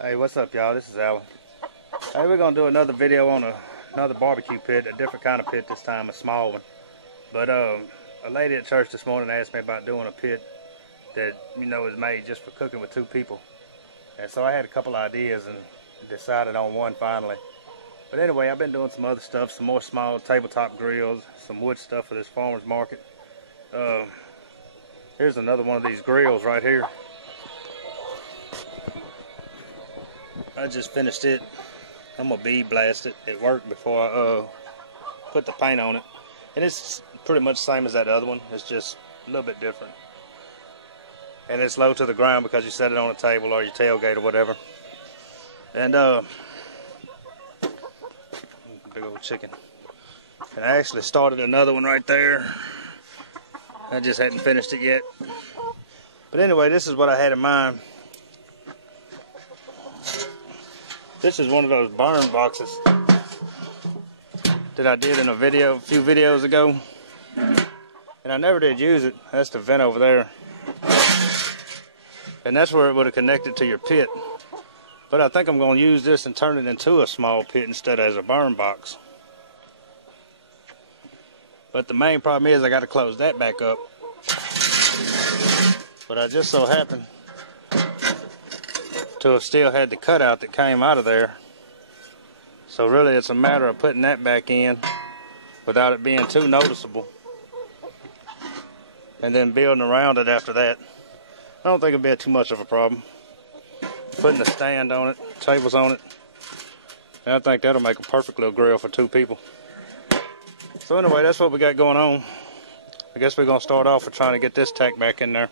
Hey, what's up, y'all? This is Alan. Hey, we're gonna do another video on another barbecue pit, a different kind of pit this time, a small one. But a lady at church this morning asked me about doing a pit that is made just for cooking with two people. And so I had a couple ideas and decided on one finally. But anyway, I've been doing some other stuff, some more small tabletop grills, some wood stuff for this farmer's market. Here's another one of these grills right here. I just finished it. I'm gonna bead blast it. It worked before I put the paint on it, and it's pretty much the same as that other one. It's just a little bit different, and it's low to the ground because you set it on a table or your tailgate or whatever. And big old chicken. And I actually started another one right there. I just hadn't finished it yet. But anyway, this is what I had in mind. This is one of those burn boxes that I did in a few videos ago. And I never did use it. That's the vent over there. And that's where it would have connected to your pit. But I think I'm going to use this and turn it into a small pit instead of as a burn box. But the main problem is I got to close that back up. But I just so happened to have still had the cutout that came out of there. So really it's a matter of putting that back in without it being too noticeable, and then building around it after that. I don't think it'll be too much of a problem. Putting a stand on it, tables on it, and I think that'll make a perfect little grill for two people. So anyway, that's what we got going on. I guess we're gonna start off with trying to get this tack back in there.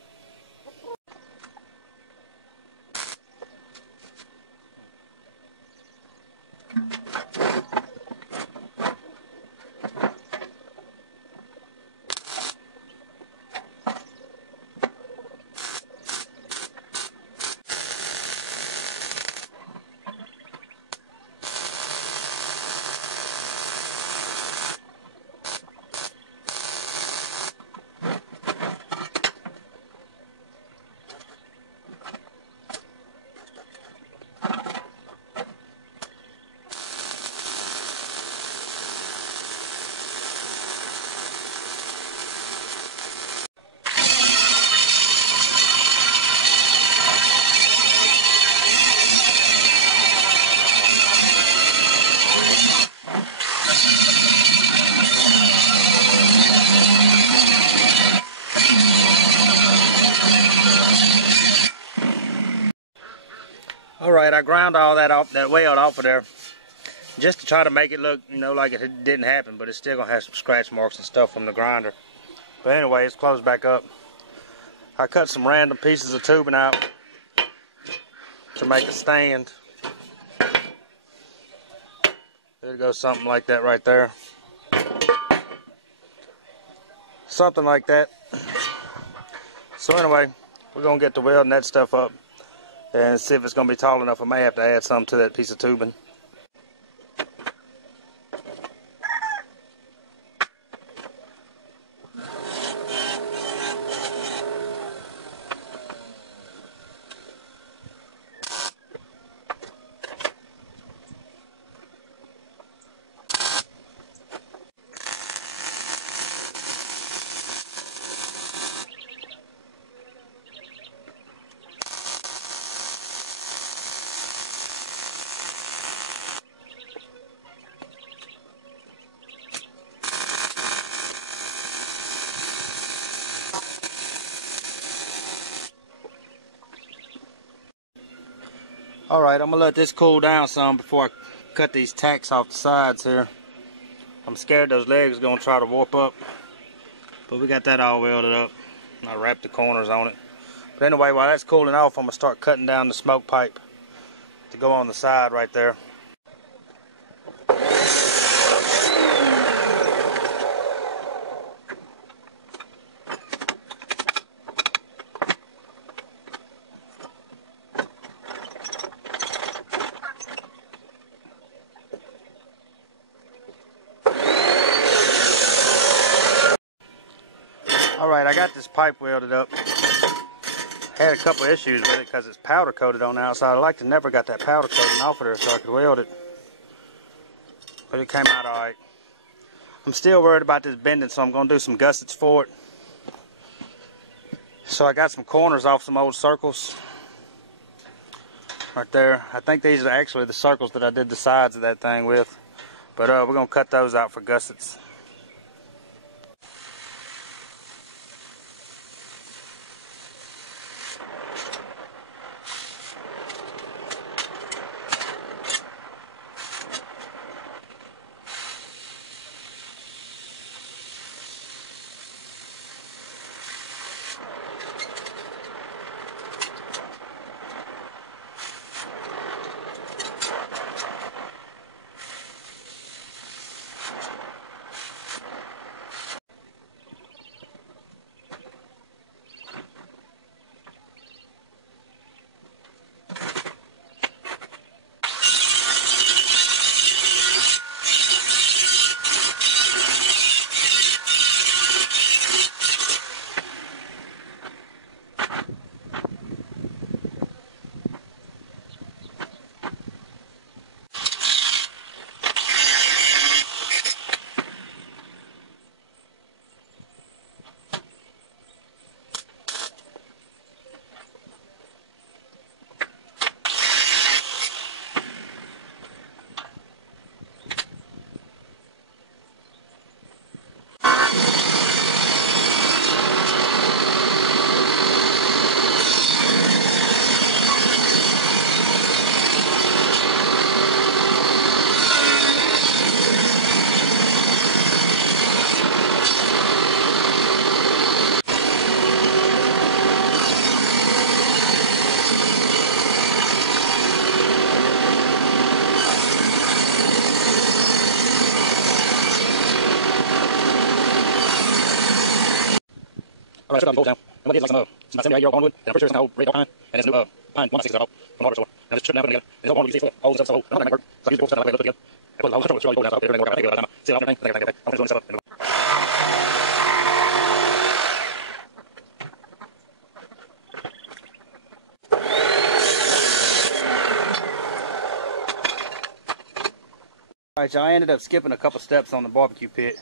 Alright, I ground all that off, that weld off of there, just to try to make it look, like it didn't happen, but it's still going to have some scratch marks and stuff from the grinder. But anyway, it's closed back up. I cut some random pieces of tubing out to make a stand. There goes something like that right there. Something like that. So anyway, we're going to get to welding that stuff up and see if it's going to be tall enough. I may have to add some to that piece of tubing. Alright, I'm going to let this cool down some before I cut these tacks off the sides here. I'm scared those legs are going to try to warp up. But we got that all welded up. I wrapped the corners on it. But anyway, while that's cooling off, I'm going to start cutting down the smoke pipe to go on the side right there. Alright, I got this pipe welded up. had a couple issues with it because it's powder coated on the outside. I like to never got that powder coating off of there so I could weld it. But it came out alright. I'm still worried about this bending, so I'm going to do some gussets for it. So I got some corners off some old circles. Right there. I think these are actually the circles that I did the sides of that thing with. But we're going to cut those out for gussets. Alright, I took the down. And what it is, like some 78-year-old barnwood, and I'm pretty sure it's an old red pine, and it's a new pine 1/6 from the hardware store. And I just stripped it down, put it together. And it's all barnwood, you see, all the stuff so old. I'm not going to make work. So I used the force to put it together. I put the whole control really down, so everything worked out. I take it all the time. See it out and everything. Okay. I'm just doing this up. Alright, y'all, I ended up skipping a couple steps on the barbecue pit,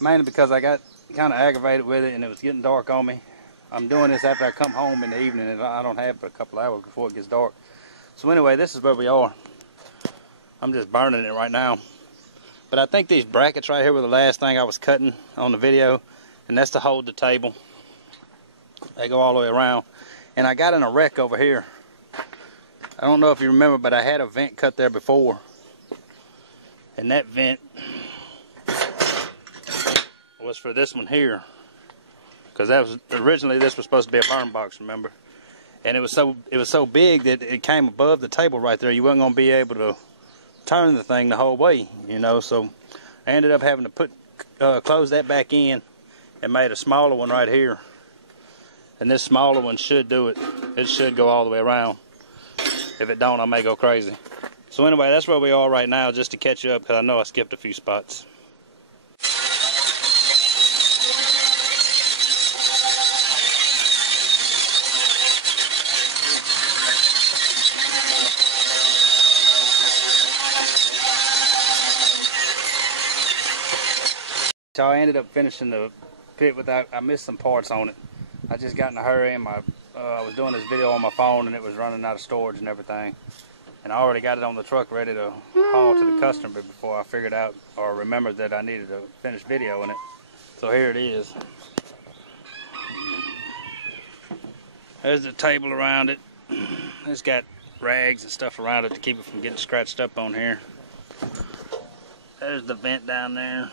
mainly because I got kind of aggravated with it and it was getting dark on me. I'm doing this after I come home in the evening and I don't have it for a couple hours before it gets dark. So anyway, this is where we are. I'm just burning it right now. But I think these brackets right here were the last thing I was cutting on the video, and that's to hold the table. They go all the way around. And I got in a wreck over here. I don't know if you remember, but I had a vent cut there before. And that vent was for this one here, because that was originally, this was supposed to be a burn box, remember? And it was so big that it came above the table right there. You wasn't going to be able to turn the thing the whole way, you know. So I ended up having to close that back in and made a smaller one right here. And this smaller one should do it. It should go all the way around. If it don't, I may go crazy. So anyway, that's where we are right now, just to catch up, because I know I skipped a few spots. So I ended up finishing the pit without, I missed some parts on it. I just got in a hurry and I was doing this video on my phone and it was running out of storage and everything. And I already got it on the truck ready to haul to the customer before I figured out or remembered that I needed to finish videoing it. So here it is. There's the table around it. It's got rags and stuff around it to keep it from getting scratched up on here. There's the vent down there.